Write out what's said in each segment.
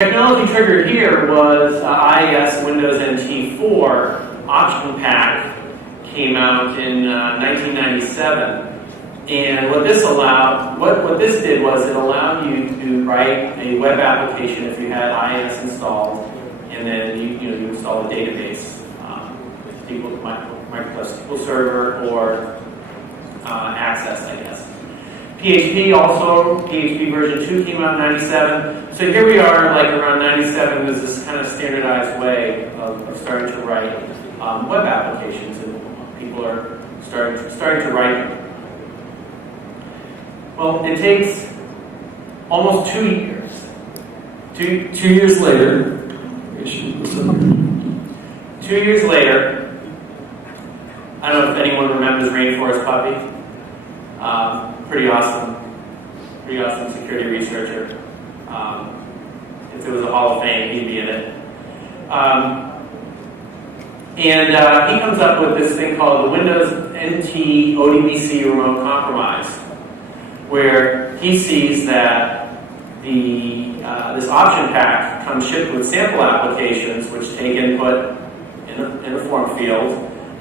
Technology trigger here was IIS Windows NT 4 option pack came out in 1997. And what this allowed, what this did was it allowed you to write a web application if you had IIS installed, and then you install a database with Microsoft SQL Server or Access, I guess. PHP also, PHP version 2 came out in 97. So here we are, like around 97, was this kind of standardized way of starting to write web applications, and people are starting to write them. Well, it takes almost 2 years. Two years later, 2 years later, I don't know if anyone remembers Rainforest Puppy. Pretty awesome security researcher. If it was a Hall of Fame, he'd be in it. And he comes up with this thing called the Windows NT ODBC remote compromise, where he sees that this option pack comes shipped with sample applications which take input in a form field,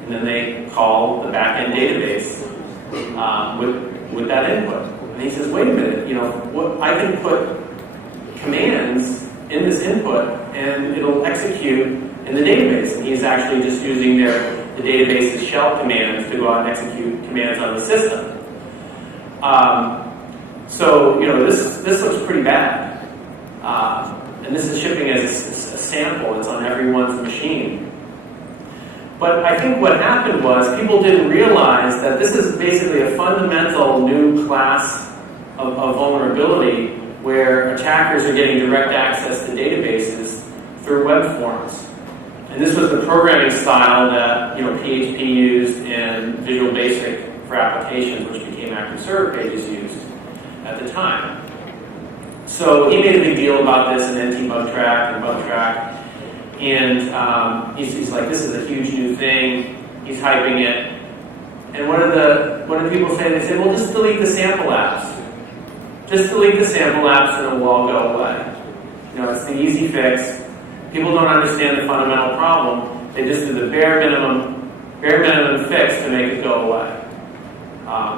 and then they call the backend database with that input. And he says, wait a minute, I can put commands in this input and it'll execute in the database. And he's actually just using the database's shell commands to go out and execute commands on the system. So this looks pretty bad. And this is shipping as a sample. It's on everyone's machine. But I think what happened was people didn't realize that this is basically a fundamental new class of vulnerability where attackers are getting direct access to databases through web forms. And this was the programming style that PHP used and Visual Basic for applications, which became Active Server Pages, used at the time. So he made a big deal about this in NT Bug Track and Bug Track. And he's like, this is a huge new thing. He's hyping it. And what do people say? They say, well, just delete the sample apps. Just delete the sample apps and it will all go away. It's the easy fix. People don't understand the fundamental problem. They just do the bare minimum fix to make it go away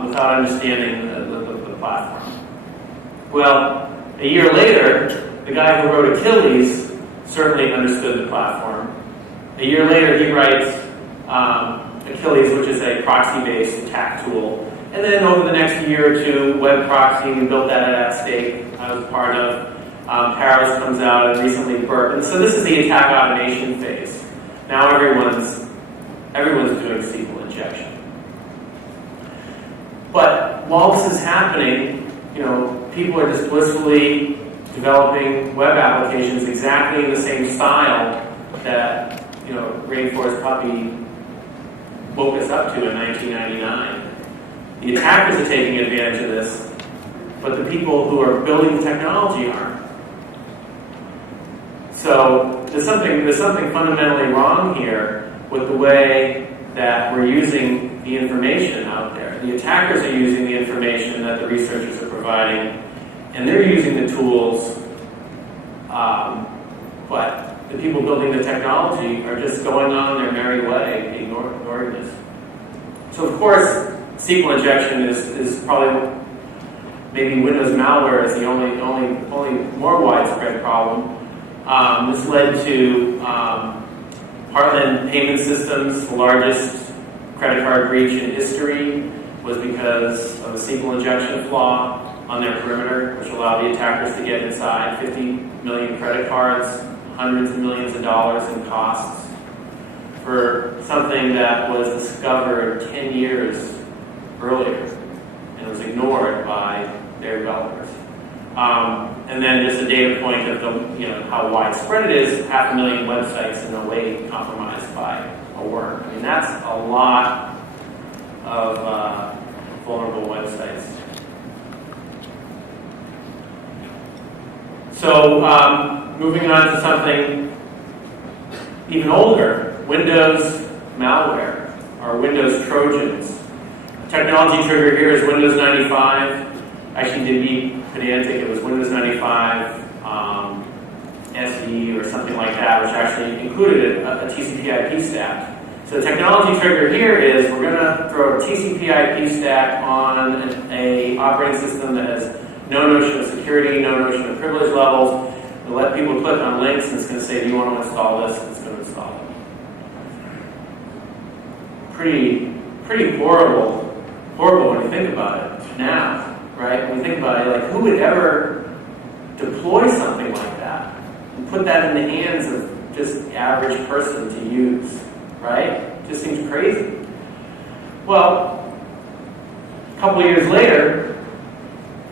without understanding the platform. Well, a year later, the guy who wrote Achilles certainly understood the platform. A year later, he writes Achilles, which is a proxy-based attack tool. And then over the next year or two, web proxy, we built that at Stake. I was part of. Paris comes out, and recently Burp. And so this is the attack automation phase. Now everyone's doing SQL injection. But while this is happening, people are just blissfully developing web applications exactly in the same style that Rainforest Puppy woke us up to in 1999. The attackers are taking advantage of this, but the people who are building the technology aren't. So there's something fundamentally wrong here with the way that we're using the information out there. The attackers are using the information that the researchers are providing, and they're using the tools, but the people building the technology are just going on their merry way, ignoring this. So of course, SQL injection is probably, maybe Windows malware is the only more widespread problem. This led to Heartland Payment Systems, the largest credit card breach in history, was because of a SQL injection flaw on their perimeter, which allowed the attackers to get inside 50 million credit cards, hundreds of millions of dollars in costs for something that was discovered 10 years earlier and was ignored by their developers. And then just a data point of how widespread it is, 500,000 websites in a way compromised by a worm. I mean, that's a lot of vulnerable websites. So moving on to something even older, Windows malware, or Windows Trojans. The technology trigger here is Windows 95. Actually, to be pedantic, it was Windows 95 SE or something like that, which actually included a TCP/IP stack. So the technology trigger here is we're going to throw a TCP/IP stack on an operating system that has no notion of security, no notion of privilege levels. We'll let people click on links, and it's going to say, do you want to install this? And it's going to install it. Pretty horrible when you think about it now, right? When you think about it, like, who would ever deploy something like that and put that in the hands of just the average person to use, right? It just seems crazy. Well, a couple of years later,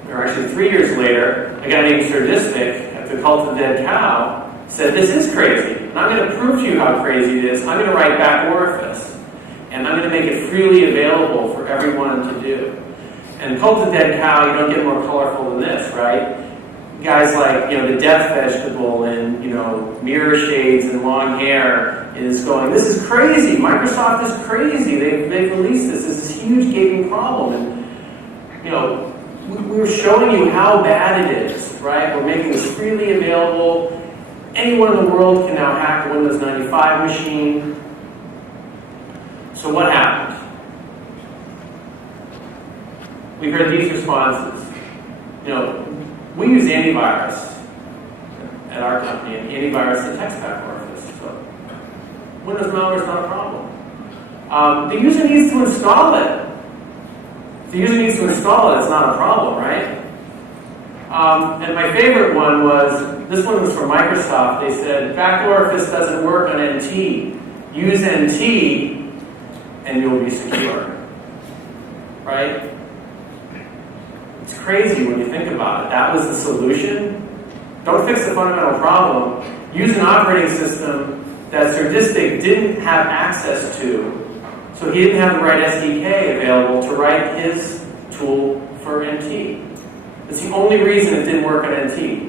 or actually 3 years later, a guy named Sadistic at the Cult of the Dead Cow said, this is crazy, and I'm going to prove to you how crazy it is. I'm going to write back orifice, and I'm going to make it freely available for everyone to do. And Cult of the Dead Cow, you don't get more colorful than this, right? Guys like, the death vegetable and, mirror shades and long hair is going, this is crazy. Microsoft is crazy. They've released this. This is a huge gaping problem. And, we're showing you how bad it is, right? We're making this freely available. Anyone in the world can now hack a Windows 95 machine. So what happened? We heard these responses. We use antivirus at our company, and antivirus detects back orifice. So Windows malware is not a problem. The user needs to install it. If the user needs to install it, it's not a problem, right? And my favorite one was, this one was from Microsoft. They said, back orifice doesn't work on NT. Use NT, and you'll be secure. Right? It's crazy when you think about it. That was the solution. Don't fix the fundamental problem. Use an operating system that Sadistic didn't have access to, so he didn't have the right SDK available to write his tool for NT. It's the only reason it didn't work on NT.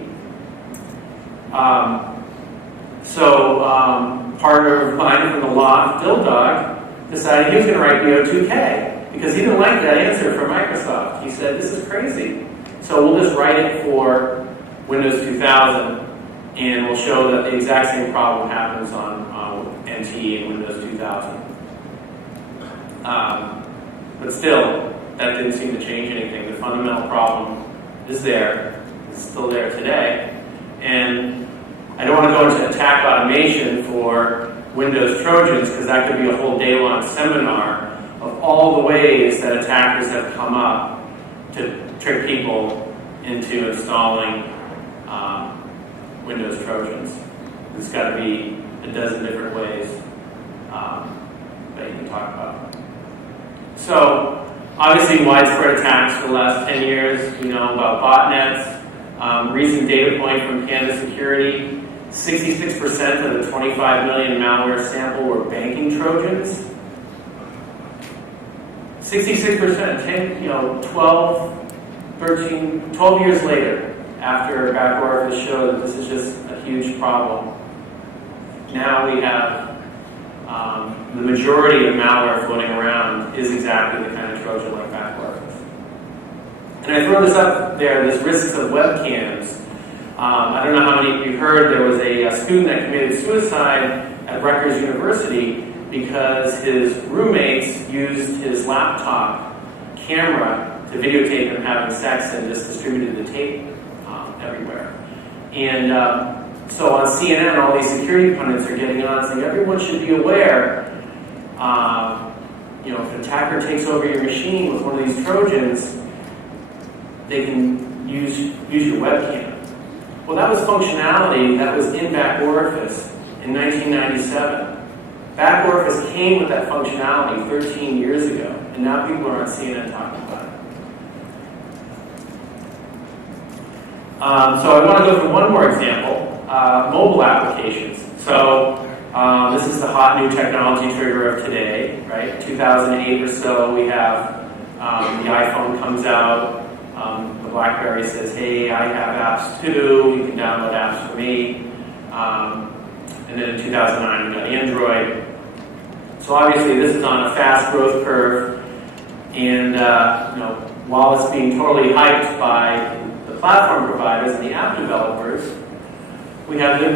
Partner of mine from the law, Dildog, decided he was going to write BO2K because he didn't like that answer from Microsoft. He said, this is crazy. So we'll just write it for Windows 2000, and we'll show that the exact same problem happens on NT and Windows 2000. But still, that didn't seem to change anything. The fundamental problem is there. It's still there today. And I don't want to go into attack automation for Windows Trojans, because that could be a whole day-long seminar of all the ways that attackers have come up to trick people into installing Windows Trojans. There's got to be a dozen different ways that you can talk about. So, obviously, widespread attacks for the last 10 years. We know about botnets. Recent data point from Canada Security, 66% of the 25 million malware sample were banking Trojans. 66%, 12 years later, after back orifice showed that this is just a huge problem. Now we have the majority of malware floating around is exactly the kind of Trojan like back orifice. And I throw this up there, this risks of webcams. I don't know how many of you heard, there was a student that committed suicide at Rutgers University because his roommates used his laptop camera to videotape him having sex and just distributed the tape everywhere. And so on CNN, all these security pundits are getting on saying everyone should be aware, if an attacker takes over your machine with one of these Trojans, they can use your webcam. Well, that was functionality that was in back orifice in 1997. Back orifice came with that functionality 13 years ago, and now people are on CNN talking about it. So I want to go through one more example, mobile applications. So this is the hot new technology trigger of today, right? 2008 or so, we have the iPhone comes out. The BlackBerry says, hey, I have apps too, you can download apps for me. And then in 2009, we got Android. So obviously this is on a fast growth curve. And while it's being totally hyped by the platform providers and the app developers, We have the